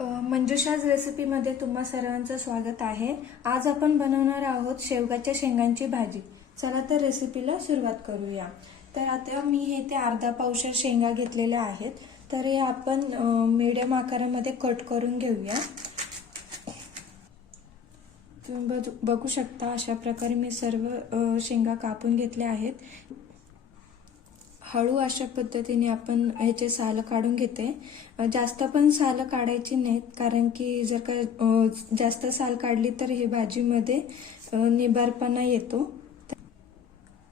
मंजुषाज रेसिपीमध्ये तुम्हा सर्वांचं स्वागत आहे. आज आपण बनवणार आहोत शेवगाच्या शेंगांची भाजी. चला तर रेसिपीला सुरुवात करूया. तर आता मी हे ते अर्धा पावशर शेंगा घेतलेल्या आहेत. तर हे आपण मिडियम आकारामध्ये कट करून घेऊया. तुम्ही बघू शकता अशा प्रकारे मी सर्व शेंगा कापून घेतल्या आहेत. हळू अशा पद्धतीने आपण ह्याचे सालं काढून घेते. जास्त पण सालं काढायची नाहीत कारण की जर का जास्त साल काढली तर ही भाजीमध्ये निबारपणा येतो.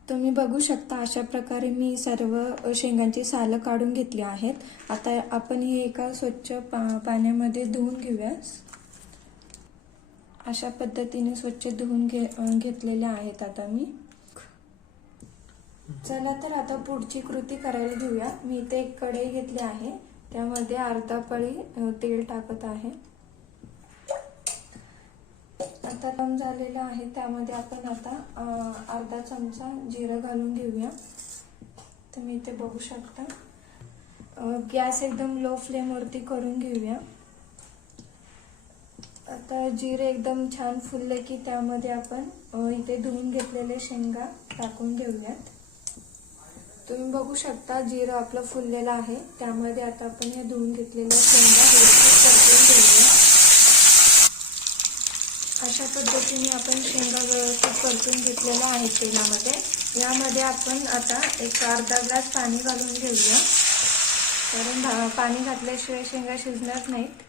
तुम्ही बघू शकता अशा प्रकारे मी सर्व शेंगांची सालं काढून घेतली आहेत. आता आपण हे एका स्वच्छ पा पाण्यामध्ये धुवून घेऊया अशा पद्धतीने स्वच्छ धुवून घे घेतलेल्या आहेत आता मी. चला तर आता पुढची कृती करायला घेऊया. मी इथे एक कढई घेतली आहे. त्यामध्ये अर्धा पळी तेल टाकत आहे. आता कम झालेलं आहे. त्यामध्ये आपण आता अर्धा चमचा जिरं घालून घेऊया. तुम्ही इथे बघू शकता. गॅस एकदम लो फ्लेमवरती करून घेऊया. आता जिरे एकदम छान फुलले की त्यामध्ये आपण इथे धुवून घेतलेले शेंगा टाकून घेऊयात. तुम्ही बघू शकता जिरं आपलं फुललेलं आहे. त्यामध्ये आता आपण हे धुवून घेतलेल्या शेंगा व्यवस्थित परतून घेऊया. अशा पद्धतीने आपण शेंगा व्यवस्थित परतून घेतलेल्या आहेत तेलामध्ये. यामध्ये आपण आता एक अर्धा ग्लास पाणी घालून घेऊया. कारण भा- पाणी घातल्याशिवाय शेंगा शिजणार नाहीत.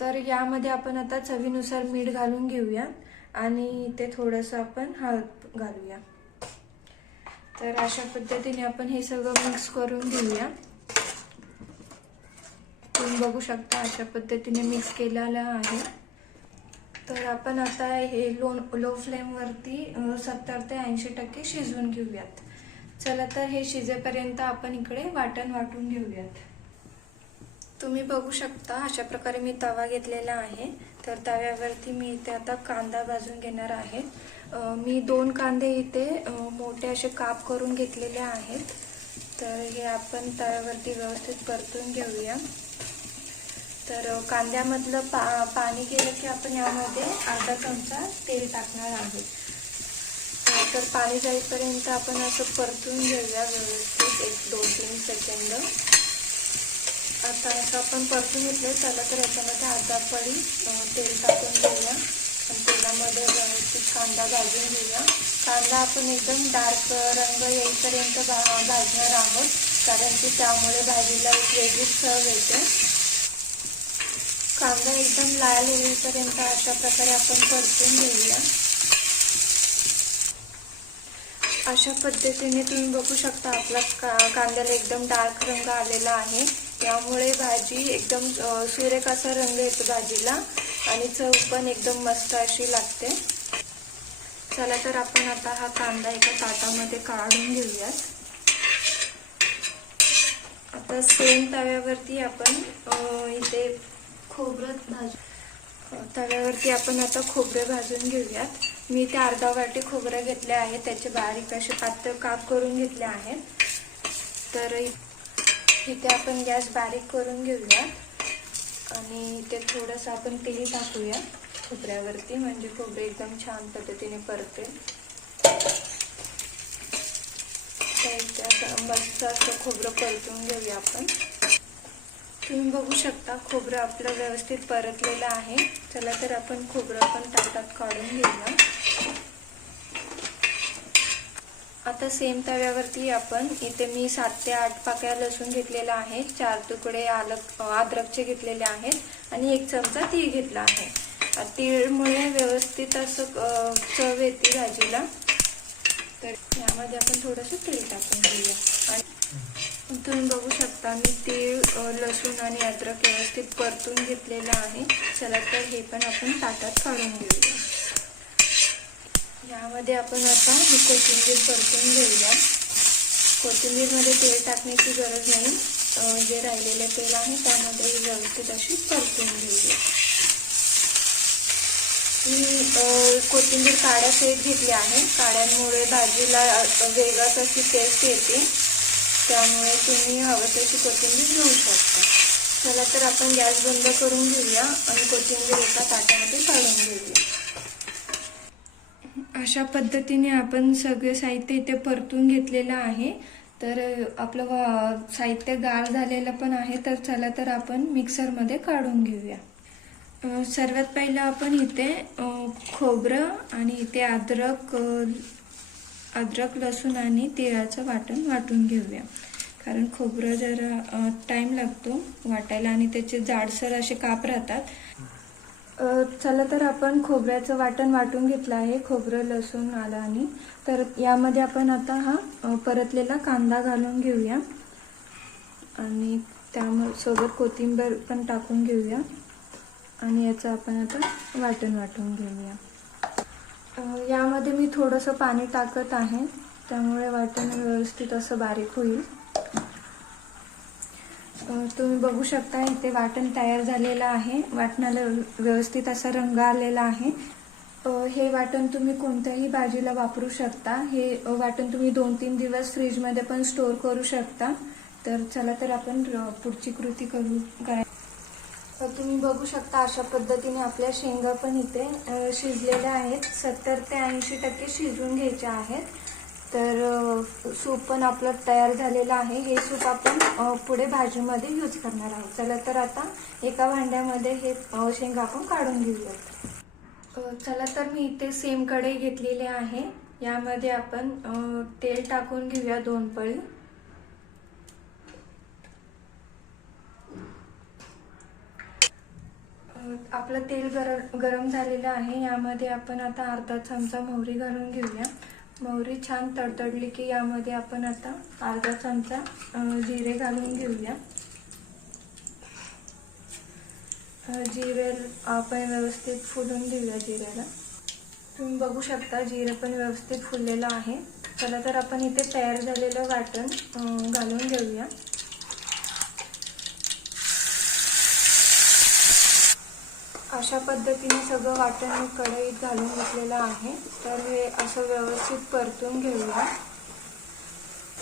तर यामध्ये आपण आता चवीनुसार मीठ घालून घेऊया. आणि ते थोडंसं आपण हळद घालूया. तर अशा पद्धतीने आपण हे सगळं मिक्स करून घेऊया. तुम्ही बघू शकता अशा पद्धतीने मिक्स केलेलं आहे. तर आपण आता हे लो लो फ्लेमवरती सत्तर ते ऐंशी टक्के शिजवून घेऊयात. चला तर हे शिजेपर्यंत आपण इकडे वाटण वाटून घेऊयात. तुम्ही बघू शकता अशा प्रकारे मी तवा घेतलेला आहे. तर तव्यावरती मी इथे आता कांदा भाजून घेणार आहे. मी दोन कांदे इथे मोठे असे काप करून घेतलेले आहेत. तर हे आपण तव्यावरती व्यवस्थित परतून घेऊया. तर कांद्यामधलं पा पाणी गेलं की आपण यामध्ये अर्धा चमचा तेल टाकणार आहोत. तर पाणी जाईपर्यंत आपण असं परतून घेऊया व्यवस्थित एक दोन तीन सेकंद. आता असं आपण परतून घेतलं चला तर याच्यामध्ये अर्धा पळी तेल टाकून घेऊया. आणि तेलामध्ये व्यवस्थित कांदा भाजून घेऊया. कांदा आपण एकदम डार्क रंग येईपर्यंत भा भाजणार आहोत. कारण की त्यामुळे भाजीला एक वेगळीच चव येते. कांदा एकदम लाल येईपर्यंत अशा प्रकारे आपण परतून घेऊया. अशा पद्धतीने तुम्ही बघू शकता आपला का कांद्याला एकदम डार्क रंग आलेला आहे. त्यामुळे भाजी एकदम अ, सुरेख असा रंग येतो भाजीला. आणि चव पण एकदम मस्त अशी लागते. चला तर आपण आता हा कांदा एका ताटामध्ये काढून घेऊयात. आता सेम तव्यावरती आपण इथे खोबरं भाज तव्यावरती आपण आता खोबरे भाजून घेऊयात. मी इथे अर्धा वाटी खोबरं घेतले आहे त्याचे बारीक असे पातळ काप करून घेतले आहेत. तर इथे आपण गॅस बारीक करून घेऊयात. आणि ते थोडंसं आपण तेल टाकूया खोबऱ्यावरती. म्हणजे खोबरे एकदम छान पद्धतीने परते असं मस्त असं खोबरं परतून घेऊया आपण. तुम्ही बघू शकता खोबरं आपलं व्यवस्थित परतलेलं आहे. चला तर आपण खोबरं पण ताटात काढून घेऊया. आता सेम तव्यावरती आपण इथे मी सात ते आठ पाकळ्या लसूण घेतलेला आहे चार तुकडे आलक अद्रकचे घेतलेले आहेत आणि एक चमचा तीळ घेतला आहे. तीळमुळे व्यवस्थित असं चव येते भाजीला. तर यामध्ये आपण थोडंसं तेल टाकून घेऊया. आणि तुम्ही बघू शकता मी तीळ लसूण आणि अद्रक व्यवस्थित परतून घेतलेलं आहे. चला तर हे पण आपण ताटात काढून घेऊया. यामध्ये आपण आता ही कोथिंबीर परतून घेऊया. कोथिंबीरमध्ये तेल टाकण्याची गरज नाही. जे राहिलेलं तेल आहे त्यामध्ये ही व्यवस्थित अशी परतून घेऊया. मी कोथिंबीर काड्या सेट घेतली आहे. काड्यांमुळे भाजीला वेगळाच अशी टेस्ट येते. त्यामुळे तुम्ही हवं तशी कोथिंबीर घेऊ शकता. चला तर आपण गॅस बंद करून घेऊया आणि कोथिंबीर एका ताटामध्ये काढून घेऊया. अशा पद्धतीने आपण सगळे साहित्य इथे परतून घेतलेलं आहे. तर आपलं वा- साहित्य गार झालेलं पण आहे तर चला तर आपण मिक्सरमध्ये काढून घेऊया. सर्वात पहिलं आपण इथे खोबरं आणि इथे अद्रक अद्रक लसूण आणि तिळाचं वाटण वाटून घेऊया. कारण खोबरं जरा टाईम लागतो वाटायला आणि त्याचे जाडसर असे काप राहतात. चला तर आपण खोबऱ्याचं वाटण वाटून घेतलं आहे. खोबरं लसूण आलं आणि तर यामध्ये आपण आता हा परतलेला कांदा घालून घेऊया. आणि त्यासोबत कोथिंबीर पण टाकून घेऊया. आणि याचं आपण आता वाटण वाटून घेऊया. यामध्ये मी थोडंसं पाणी टाकत आहे. त्यामुळे वाटण व्यवस्थित असं बारीक होईल. तुम्ही बघू शकता इथे वाटण तयार झालेलं आहे. वाटणाला व्यवस्थित असा रंग आलेला आहे. हे वाटण तुम्ही कोणत्याही भाजीला वापरू शकता. हे वाटण तुम्ही दोन तीन दिवस फ्रीजमध्ये पण स्टोअर करू शकता. तर चला तर आपण र- पुढची कृती करू. करा तर तुम्ही बघू शकता अशा पद्धतीने आपल्या शेंगा पण इथे शिजलेल्या आहेत. सत्तर ते ऐंशी टक्के शिजवून घ्यायच्या आहेत. तर सूप पण आपलं तयार झालेलं आहे. हे सूप आपण पुढे भाजीमध्ये यूज करणार आहोत. चला तर आता एका भांड्यामध्ये हे शेंगा आपण काढून घेऊयात. चला तर मी इथे सेम कढई घेतलेली आहे. यामध्ये आपण तेल टाकून घेऊया दोन पळी. आपलं तेल गरम गरम झालेलं आहे. यामध्ये आपण आता अर्धा चमचा मोहरी घालून घेऊया. मोहरी छान तडतडली की यामध्ये आपण आता अर्धा चमचा जिरे घालून घेऊया. जिरे आपण व्यवस्थित फुलून देऊया जिऱ्याला. तुम्ही बघू शकता जिरे पण व्यवस्थित फुललेलं आहे. चला तर आपण इथे तयार झालेलं वाटण घालून घेऊया. अशा पद्धतीने सगळं वाटण मी कढईत घालून घेतलेलं आहे. तर हे असं व्यवस्थित परतून घेऊया.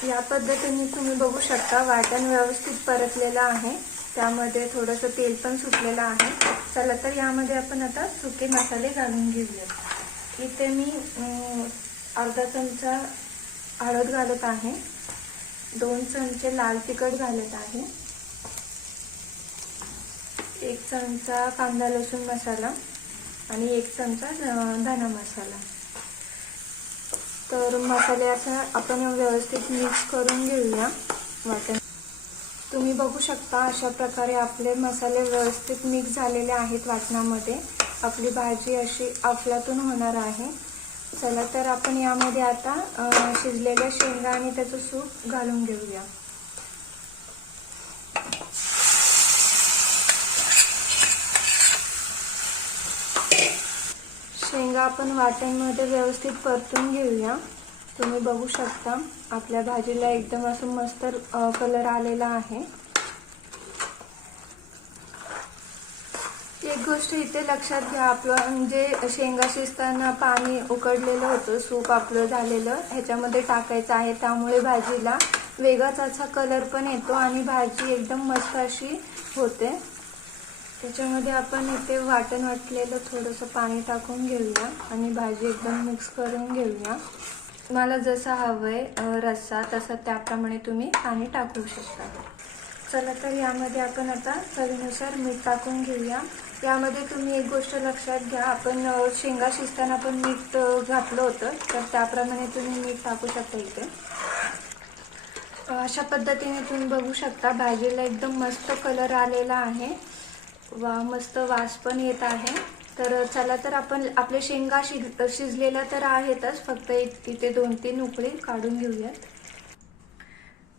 या पद्धतीने तुम्ही बघू शकता वाटण व्यवस्थित परतलेलं आहे. त्यामध्ये थोडंसं तेल पण सुटलेलं आहे. चला तर यामध्ये आपण आता सुके मसाले घालून घेऊया इथे मी अर्धा चमचा हळद घालत आहे. दोन चमचे लाल तिखट घालत आहे. एक चमचा कांदा लसूण मसाला आणि एक चमचा धना मसाला. तर मसाले असं आपण व्यवस्थित मिक्स करून घेऊया. वाटण. तुम्ही बघू शकता अशा प्रकारे आपले मसाले व्यवस्थित मिक्स झालेले आहेत वाटणामध्ये. आपली भाजी अशी अफलातून होणार आहे. चला तर आपण यामध्ये आता शिजलेल्या शेंगा आणि त्याचं सूप घालून घेऊया शेंगा आपण वाट्यांमध्ये व्यवस्थित परतून घेऊया. तुम्ही बघू शकता आपल्या भाजीला एकदम असं मस्त कलर आलेला आहे. एक गोष्ट इथे लक्षात घ्या आपलं म्हणजे शेंगा शिजताना पाणी उकडलेलं होतं सूप आपलं झालेलं ह्याच्यामध्ये टाकायचं आहे. त्यामुळे भाजीला वेगळाच असा कलर पण येतो आणि भाजी एकदम मस्त अशी होते. त्याच्यामध्ये आपण इथे वाटण वाटलेलं थोडंसं पाणी टाकून घेऊया आणि भाजी एकदम मिक्स करून घेऊया. तुम्हाला जसं हवं आहे रस्सा तसा त्याप्रमाणे तुम्ही पाणी टाकू शकता. चला तर यामध्ये आपण आता चवीनुसार मीठ टाकून घेऊया. यामध्ये तुम्ही एक गोष्ट लक्षात घ्या आपण शेंगा शिजताना पण मीठ घातलं होतं तर त्याप्रमाणे तुम्ही मीठ टाकू शकता इथे. अशा पद्धतीने तुम्ही बघू शकता भाजीला एकदम मस्त कलर आलेला आहे. वा मस्त वास पण येत आहे. तर चला तर आपण आपले शेंगा शिज शिजलेल्या तर आहेतच फक्त एक इथे दोन तीन उकळी काढून घेऊयात.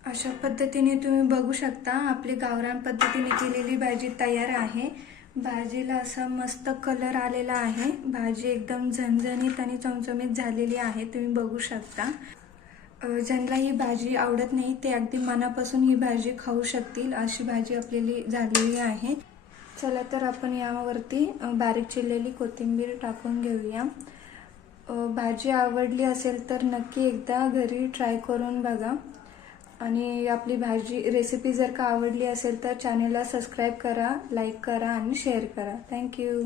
अशा पद्धतीने तुम्ही बघू शकता आपली गावरान पद्धतीने केलेली भाजी तयार आहे. भाजीला असा मस्त कलर आलेला आहे. भाजी एकदम झणझणीत आणि चमचमीत झालेली आहे तुम्ही बघू शकता. ज्यांना ही भाजी आवडत नाही ते अगदी मनापासून ही भाजी खाऊ शकतील अशी भाजी आपल्याली झालेली आहे. चला तर आपण यावरती बारीक चिरलेली कोथिंबीर टाकून घेऊया. भाजी आवडली असेल तर नक्की एकदा घरी ट्राय करून बघा. आणि आपली भाजी रेसिपी जर का आवडली असेल तर चॅनेलला सबस्क्राईब करा लाईक करा आणि शेअर करा. थँक्यू